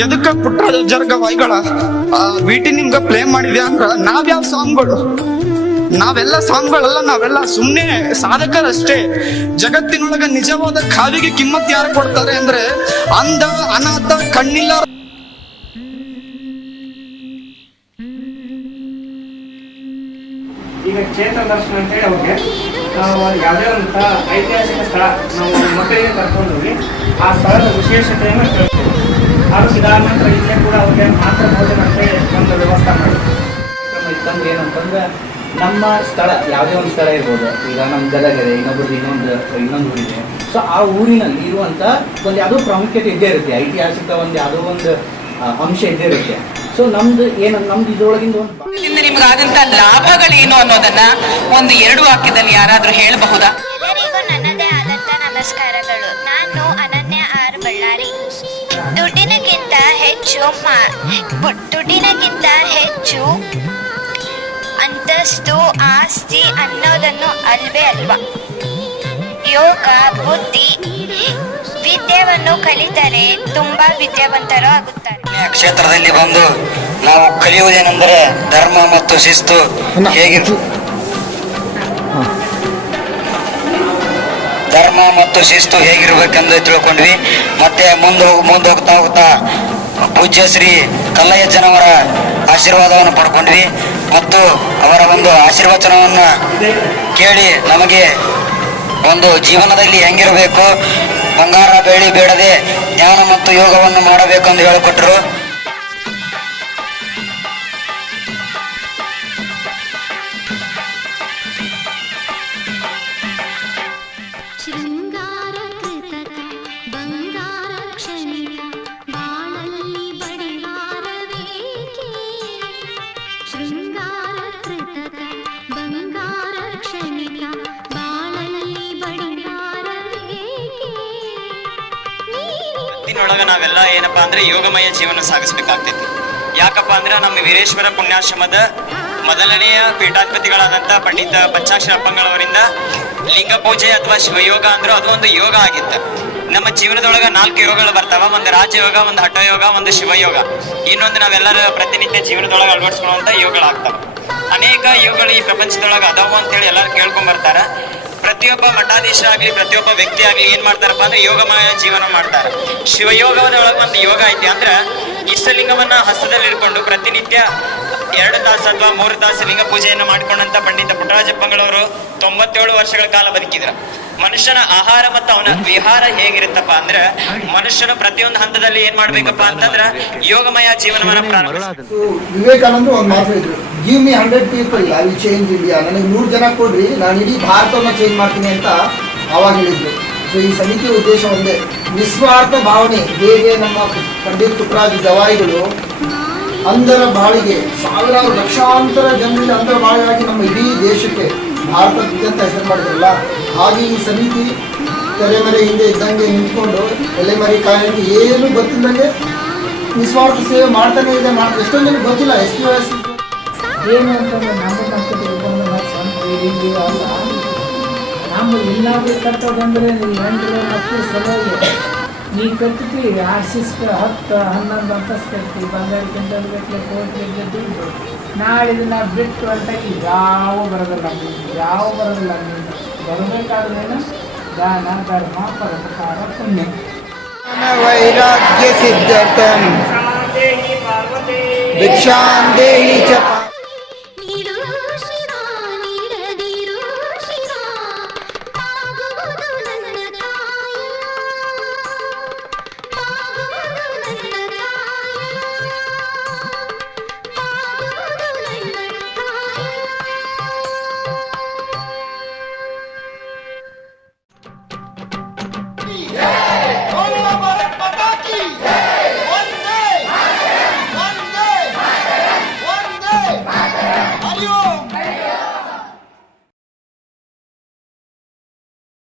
ಎದಕ್ಕ ಪುಟ್ಟ ಜರ್ಗ ವೈಗಳ ವಿಟಿ ನಿಮ್ಗ ಪ್ಲೇ ಮಾಡಿದ್ಯಾ ಅಂದ್ರ ನಾವ್ಯಾವ ಸಾಂಗ್ಗಳು? ನಾವೆಲ್ಲ ಸಾಂಗ್ಗಳಲ್ಲ, ನಾವೆಲ್ಲ ಸುಮ್ನೆ ಸಾಧಕರಷ್ಟೇ. ಜಗತ್ತಿನೊಳಗ ನಿಜವಾದ ಕಾವಿಗೆ ಕಿಮ್ಮತ್ ಯಾರು ಕೊಡ್ತಾರೆ ಅಂದ್ರೆ ಅಂಧ, ಅನಾಥ, ಕಣ್ಣಿಲ್ಲ. ಈಗ ಕ್ಷೇತ್ರ ದರ್ಶನ ಅಂತ ಹೇಳಿ ಅವ್ರಿಗೆ ನಾವು ಯಾವುದೇ ಒಂದು ಐತಿಹಾಸಿಕ ಸ್ಥಳ ನಾವು ಮಕ್ಕಳಿಗೆ ಕರ್ಕೊಂಡು ಹೋಗಿ ಆ ಸ್ಥಳದ ವಿಶೇಷತೆಯನ್ನು ಹೇಳ್ತೀವಿ. ಹಾಗೂ ಇದಾದ ನಂತರ ಇಲ್ಲೇ ಕೂಡ ಅವ್ರಿಗೆ ಮಾತ್ರ ಭೋಜನ ಅಂತೇಳಿ ಒಂದು ವ್ಯವಸ್ಥೆ ಮಾಡಿದ್ವಿ. ಇತ್ತಂದ್ರೆ ಏನಂತಂದ್ರೆ ನಮ್ಮ ಸ್ಥಳ ಯಾವುದೇ ಒಂದು ಸ್ಥಳ ಇರ್ಬೋದು. ಈಗ ನಮ್ಮ ಗದಗಿದೆ, ಇನ್ನೊಬ್ಬರು ಇನ್ನೊಂದು ಊರಿದೆ. ಸೊ ಆ ಊರಿನಲ್ಲಿ ಇರುವಂಥ ಒಂದು ಯಾವುದೋ ಪ್ರಾಮುಖ್ಯತೆ ಇದ್ದೇ ಇರುತ್ತೆ, ಐತಿಹಾಸಿಕ ಒಂದು ಯಾವುದೋ ಒಂದು ಅಂಶ ಇದ್ದೇ ಇರುತ್ತೆ. ಸೊ ನಮ್ದು ಇದ್ರೊಳಗಿಂದ ಒಂದು ನಿಮ್ಗಾದಂತ ಲಾಭಗಳೇನು ಅನ್ನೋದನ್ನ ಒಂದು 2 ವಾಕ್ಯದಲ್ಲಿ ಯಾರಾದ್ರೂ ಹೇಳಬಹುದಾ? ಎಲ್ಲರಿಗೂ ನನ್ನದೇ ಆದಂತ ನಮಸ್ಕಾರಗಳು. ನಾನು ಅನನ್ಯ ಆರ್ ಬಳ್ಳಾರಿ. ದುಡ್ಡಿನಕ್ಕಿಂತ ಹೆಚ್ಚು ಅಂತಸ್ತು, ಆಸ್ತಿ ಅನ್ನೋದನ್ನು ಅಲ್ವೇ ಅಲ್ವಾ. ಯೋಗ, ಬುದ್ಧಿ, ವಿದ್ಯೆಯನ್ನು ಕಲಿತರೆ ತುಂಬಾ ವಿದ್ಯಾವಂತರು ಆಗುತ್ತಾರೆ. ಕ್ಷೇತ್ರದಲ್ಲಿ ಬಂದು ನಾವು ಕಲಿಯುವುದೇನೆಂದರೆ ಧರ್ಮ ಮತ್ತು ಶಿಸ್ತು ಹೇಗಿರಬೇಕೆಂದು ತಿಳ್ಕೊಂಡ್ವಿ. ಮತ್ತೆ ಮುಂದೆ ಹೋಗ್ತಾ ಪೂಜ್ಯ ಶ್ರೀ ಕಲ್ಲಯ್ಯಜ್ಜನವರ ಆಶೀರ್ವಾದವನ್ನು ಪಡ್ಕೊಂಡ್ವಿ. ಮತ್ತು ಅವರ ಒಂದು ಆಶೀರ್ವಚನವನ್ನು ಕೇಳಿ ನಮಗೆ ಒಂದು ಜೀವನದಲ್ಲಿ ಹೆಂಗಿರಬೇಕು, ಬಂಗಾರ ಬೆಳ್ಳಿ ಬೇಡದೆ ಜ್ಞಾನ ಮತ್ತು ಯೋಗವನ್ನು ಮಾಡಬೇಕೆಂದು ಹೇಳಿಕೊಟ್ಟರು. ಒಳಗ ನಾವೆಲ್ಲ ಏನಪ್ಪಾ ಅಂದ್ರೆ ಯೋಗಮಯ ಜೀವನ ಸಾಗಿಸ್ಬೇಕಾಗ್ತೈತಿ. ಯಾಕಪ್ಪ ಅಂದ್ರೆ ನಮ್ಮ ವೀರೇಶ್ವರ ಪುಣ್ಯಾಶ್ರಮದ ಮೊದಲನೆಯ ಪೀಠಾಧಿಪತಿಗಳಾದಂಥ ಪಂಡಿತ ಪಂಚಾಕ್ಷರ ಅಪ್ಪಂಗಳವರಿಂದ ಲಿಂಗ ಪೂಜೆ ಅಥವಾ ಶಿವಯೋಗ ಅಂದ್ರೂ ಅದು ಒಂದು ಯೋಗ ಆಗಿತ್ತು. ನಮ್ಮ ಜೀವನದೊಳಗ 4 ಯೋಗಗಳು ಬರ್ತಾವ. ಒಂದು ರಾಜಯೋಗ, ಒಂದು ಹಠಯೋಗ, ಒಂದು ಶಿವಯೋಗ, ಇನ್ನೊಂದು ನಾವೆಲ್ಲರೂ ಪ್ರತಿನಿತ್ಯ ಜೀವನದೊಳಗೆ ಅಳವಡಿಸ್ಕೊಳ್ಳುವಂತ ಯೋಗಗಳಾಗ್ತವೆ. ಅನೇಕ ಯೋಗಗಳು ಈ ಪ್ರಪಂಚದೊಳಗೆ ಅದಾವು ಅಂತೇಳಿ ಎಲ್ಲರೂ ಕೇಳ್ಕೊಂಡ್ ಬರ್ತಾರ. ಪ್ರತಿಯೊಬ್ಬ ಮಠಾಧೀಶ ಆಗ್ಲಿ, ಪ್ರತಿಯೊಬ್ಬ ವ್ಯಕ್ತಿ ಆಗ್ಲಿ ಏನ್ ಮಾಡ್ತಾರಪ್ಪ ಅಂದ್ರೆ ಯೋಗಮಯ ಜೀವನ ಮಾಡ್ತಾರೆ. ಶಿವಯೋಗದೊಳಗೆ ಒಂದು ಯೋಗ ಐತಿ ಅಂದ್ರೆ ಇಷ್ಟಲಿಂಗವನ್ನ ಹಸ್ತದಲ್ಲಿ ಇಟ್ಕೊಂಡು ಪ್ರತಿನಿತ್ಯ 2 ತಾಸು ಅಥವಾ 3 ತಾಸು ಲಿಂಗ ಪೂಜೆಯನ್ನು ಮಾಡಿಕೊಂಡಂತ ಪಂಡಿತ ಪುಟ್ಟರಾಜಪ್ಪಂಗಳವರು 97 ವರ್ಷಗಳ ಕಾಲ ಬದುಕಿದ್ರು. ಮನುಷ್ಯನ ಆಹಾರ ಮತ್ತು ಅವನ ವಿಹಾರ ಹೇಗಿರುತ್ತಪ್ಪ ಅಂದ್ರೆ ಮನುಷ್ಯನು ಪ್ರತಿಯೊಂದು ಹಂತದಲ್ಲಿ ಏನ್ ಮಾಡ್ಬೇಕಪ್ಪ ಅಂತಂದ್ರ ಯೋಗಮಯ ಜೀವನವನ್ನ ಪ್ರಾರಂಭಿಸ. ವಿವೇಕಾನಂದರು ಒಂದು ಮಾತು ಇದ್ರು, give me 100 people I will change India. ನನಗೆ 100 ಜನ ಕೊಡ್ರಿ, ನಾನು ಇಡೀ ಭಾರತವನ್ನು ಚೇಂಜ್ ಮಾಡ್ತೀನಿ ಅಂತ ಅವಾಗ ಹೇಳಿದ್ರು. ಸೊ ಈ ಸಮಿತಿಯ ಉದ್ದೇಶ ಒಂದೇ, ನಿಸ್ವಾರ್ಥ ಭಾವನೆ. ಹೇಗೆ ನಮ್ಮ ಪಂಡಿತ್ ಪುಟ್ಟರಾಜ ಗವಾಯಿಗಳು ಅಂಧರ ಬಾಳಿಗೆ ಸಾವಿರಾರು ಲಕ್ಷಾಂತರ ಜನರಿಗೆ ಅಂಧರ ಬಾಳಿಗಾಗಿ ನಮ್ಮ ಇಡೀ ದೇಶಕ್ಕೆ ಭಾರತದಾದ್ಯಂತ ಹೆಸರು ಮಾಡಿದ್ರಲ್ಲ, ಹಾಗೆ ಈ ಸಮಿತಿ ತೆರೆಮರೆ ಹಿಂದೆ ಇದ್ದಂಗೆ ನಿಂತ್ಕೊಂಡು ಎಲೆಮರಿ ಕಾಯಿಗೆ ಏನು ಗೊತ್ತಿಲ್ಲದೆ ನಿಸ್ವಾರ್ಥ ಸೇವೆ ಮಾಡ್ತಾನೆ ಇದೆ. ಎಷ್ಟೊಂದು ಜನಕ್ಕೆ ಗೊತ್ತಿಲ್ಲ SQS ಏನು ಅಂತಂದ್ರೆ ನಮ್ಮ ಇನ್ನಾದ್ರೂ ಕಟ್ಟೋದಂದ್ರೆ ಹೆಂಡ್ರೆ ಮಕ್ಕಳು ಸಲಹೆ ನೀ ಕಟ್ತೀವಿ ಆರ್ಸಿಸ್ಕ 10-11 ಅಂತಸ್ತು ಕಟ್ತೀವಿ. ಬಂಗಾರ ಗಂಟೆ ಕೋಟಿಗೆ ದುಡ್ಡು. ನಾಳೆ ನಾವು ಬಿಟ್ಟು ಹೊರಟಾಗಿ ಯಾವ ಬರೋದಿಲ್ಲ, ಬರಬೇಕಾದ್ರೇನು ದಾನ, ಧರ್ಮ, ಪರೋಪಕಾರ, ಪುಣ್ಯ. ವೈರಾಗ್ಯ ಸಿದ್ಧತಂ ಭಿಕ್ಷಾಂ ದೇಹಿ ಚ